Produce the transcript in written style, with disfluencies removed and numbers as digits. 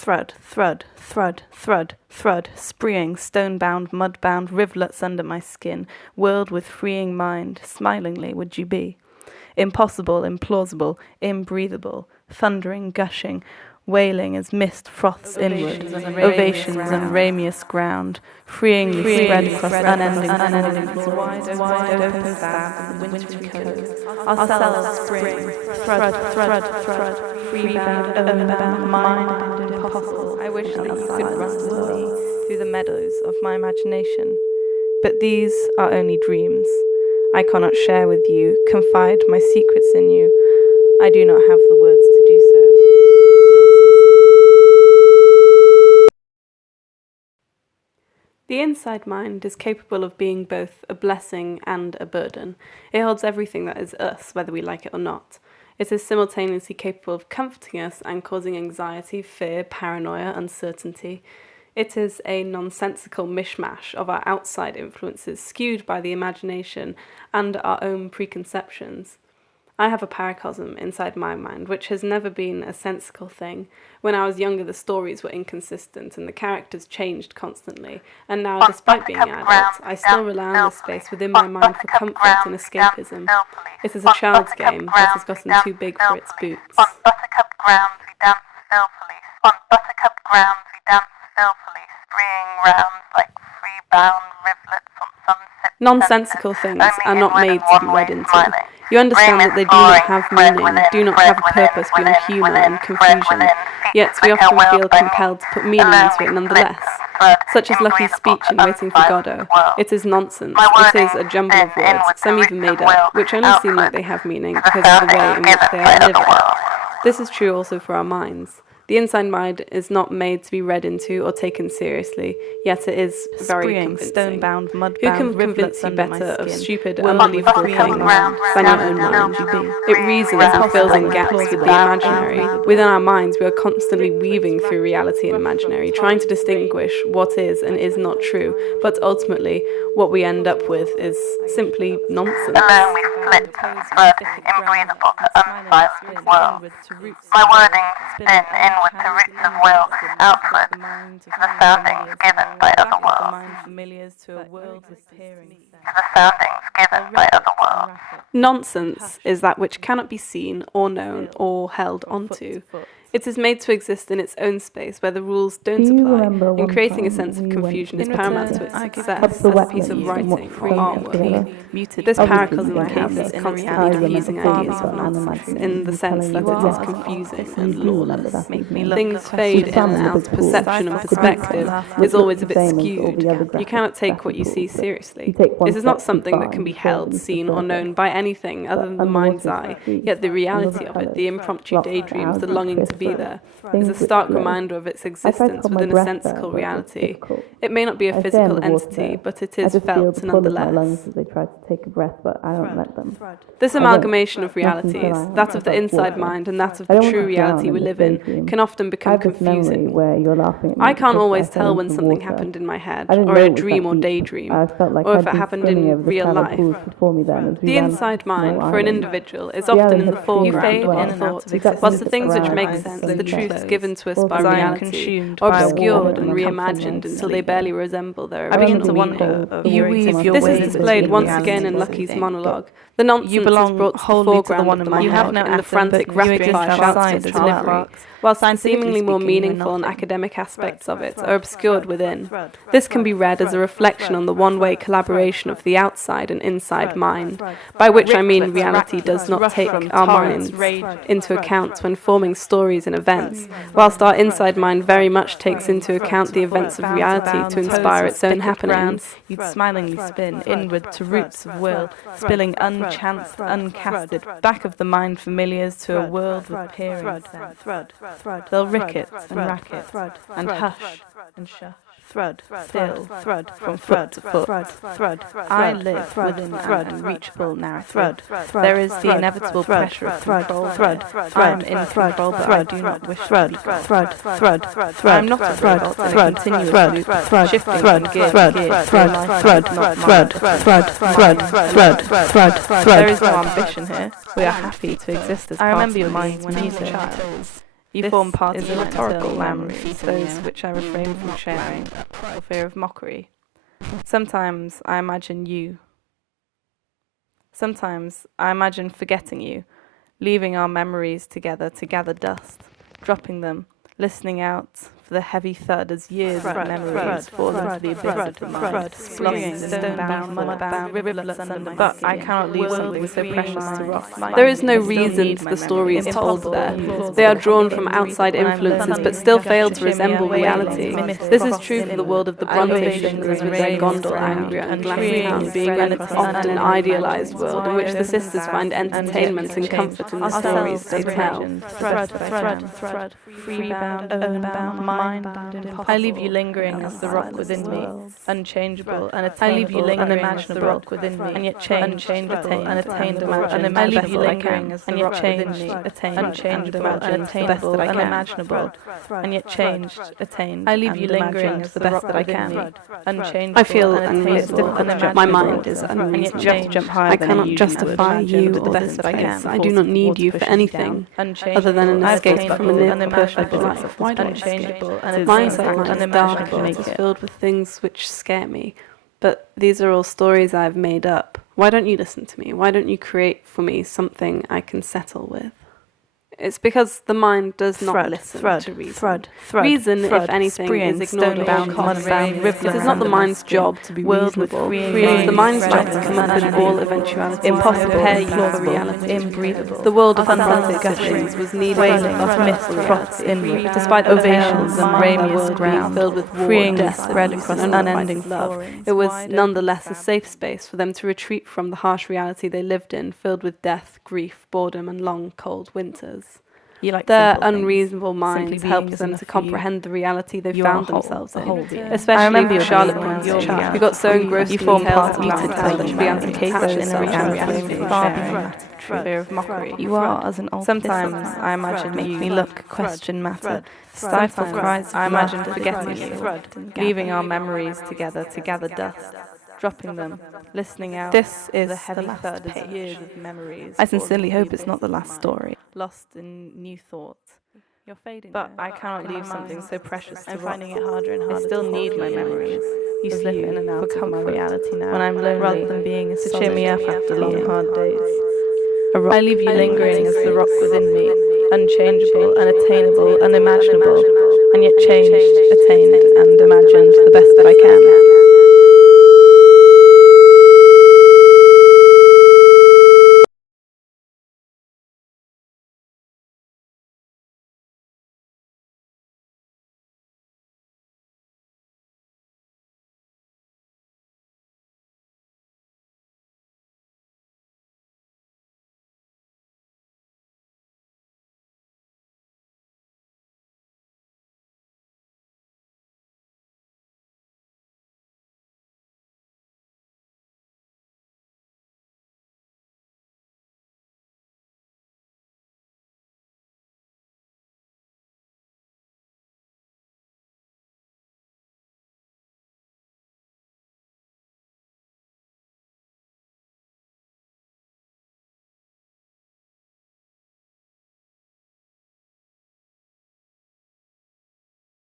Thrud, thrud, thrud, thrud, thrud, spreeing, stone-bound, mud-bound, rivulets under my skin, whirled with freeing mind, smilingly would you be. Impossible, implausible, imbreathable, thundering, gushing, wailing as mist froths inward, ovations and ramius ground, freeingly spread across unending wide open stabs and wintry coves. Our cells spring, thrud, thrud, thrud, free-bound, own-bound, mind and impossible. I wish that you could run with me through the meadows of my imagination. But these are only dreams. I cannot share with you, confide my secrets in you. I do not have the words to do so. The inside mind is capable of being both a blessing and a burden. It holds everything that is us, whether we like it or not. It is simultaneously capable of comforting us and causing anxiety, fear, paranoia, uncertainty. It is a nonsensical mishmash of our outside influences, skewed by the imagination and our own preconceptions. I have a paracosm inside my mind, which has never been a sensical thing. When I was younger, the stories were inconsistent and the characters changed constantly. And now, despite being an adult, I still rely on this space within my mind for comfort and escapism. It is a child's game that has gotten too big for its boots. On buttercup grounds we dance filthily. On buttercup grounds we dance filthily, spreeing round like free-bound rivulets on sunset. Nonsensical things are not made to be read into. You understand that they do not have meaning, do not have a purpose beyond humour and confusion, yet we often feel compelled to put meaning into it nonetheless, such as Lucky's speech in Waiting for Godot. It is nonsense, it is a jumble of words, some even made up, which only seem like they have meaning because of the way in which they are delivered. This is true also for our minds. The inside mind is not made to be read into or taken seriously, yet it is very convincing. Stone-bound, mud-bound, who can convince you better of stupid, unbelievable things than your own mind? It reasons and fills in gaps with the imaginary. Within our minds, we are constantly weaving through reality and imaginary, trying to distinguish what is and is not true, but ultimately, what we end up with is simply nonsense. Alone we flit and thread, imbreathable to unsighted worlds. My wording spin inward to roots of will, outward to the soundings given by other worlds. To the soundings given by other worlds. Nonsense is that which cannot be seen or known or held onto. It is made to exist in its own space where the rules don't apply, and creating a sense of confusion is paramount to its success as a piece of writing or artwork. This paracosm I have is constantly confusing ideas of nonsense, in the sense that it is confusing and lawless. Things fade in and out, perception and perspective is always a bit skewed. You cannot take what you see seriously. This is not something that can be held, seen or known by anything other than the mind's eye, yet the reality of it, the impromptu daydreams, the longing to be there, is a stark reminder of its existence within a sensical reality. It may not be a physical entity, but it is felt nonetheless. This amalgamation of realities, that of the inside mind and that of the true reality we live in, can often become confusing. I can't always tell when something happened in my head, or in a dream or daydream, or if it happened in real life. The inside mind, for an individual, is often in the foreground of our thoughts, whilst the things which make sense, the truths given to us by reality, are obscured and reimagined until they barely resemble their original meaning. This is displayed once again in Lucky's monologue. The nonsense is brought to the foreground of the monologue in the frantic rapid-fire shouts of its delivery, whilst the seemingly more meaningful and academic aspects of it are obscured within. This can be read as a reflection on the one-way collaboration of the outside and inside mind, by which I mean reality does not take our minds into account when forming stories and events, whilst our inside mind very much takes into account the events of reality to inspire its own happenings. You'd smilingly spin inward to roots of will, spilling unchanced, uncasted, back of the mind familiars to a world with peering. They'll ricket and racket and hush and shush. Thrud, still, thrud, from foot to foot, thrud. I live within an unreachable narrative. There is the inevitable pressure of control. I am in control, but I do not wish to be. I am not a robot in a continuous loop, shifting gear, There is no ambition here. We are happy to exist as I remember your mind's music. You form part of the rhetorical memories, those which I refrain from sharing, for fear of mockery. Sometimes I imagine you. Sometimes I imagine forgetting you, leaving our memories together to gather dust, dropping them, listening out for the heavy thud as years of memories fall into the abyss of the mind, sploshing stone-bound, mud-bound rivulets under my skin. But I cannot leave something so precious to rot. There is no reason the story is told there. They are drawn from outside influences, but still fail to resemble reality. This is true for the world of the Bronte sisters with their gondol angry and glass town being an often idealized world in which the sisters find entertainment and comfort in the stories they tell. Thread, free-bound, own-bound, mind-bound, impossible. I leave you lingering as the rock within me, unchangeable, unattainable, unimaginable, and yet changed, unattainable, unimaginable. I leave you lingering as the rock within me, unchangeable, unattainable, unimaginable, and yet changed, attained. I leave you lingering as the best that I can, unchangeable. I feel unreasonable. My mind is unreasonable. I cannot justify you or this place. I do not need you for anything other than an escape from a near perfect life. Why do I escape? My inside mind is dark and it is filled with things which scare me. But these are all stories I've made up. Why don't you listen to me? Why don't you create for me something I can settle with? It's because the mind does not listen to reason. Reason, if anything, is ignored or it is not the mind's job to be reasonable. It is the mind's job to come up with all eventualities, impossible, plausible, reality. Imbreathable. The world of unbounded gushings was needed of mist froths inward, despite ovations and ramiest ground filled with war, death, spread across unending love. It was nonetheless a safe space for them to retreat from the harsh reality they lived in, filled with death, grief, boredom, and long, cold winters. Their unreasonable minds helped them to comprehend the reality they found themselves in, especially Charlotte Brown's child, who got so engrossed in details of reality she began to detach in reality far beyond fear of mockery. You are as an old Sometimes I imagine make me look, question matter, stifle cries. I imagine forgetting you, leaving our memories together to gather dust, dropping them, listening out. This is the heavy thud of years of memories. I sincerely hope it's not the last story. Lost in new thoughts. You're fading. But I cannot leave something so precious to rot. I'm finding it harder and harder. I still need my memories. You slip in and out of my reality now. When I'm lonely, rather than being a to cheer me up after long hard days. I leave you lingering as the rock within me, unchangeable, unattainable, unimaginable, and yet changed, attained, and imagined the best that I can.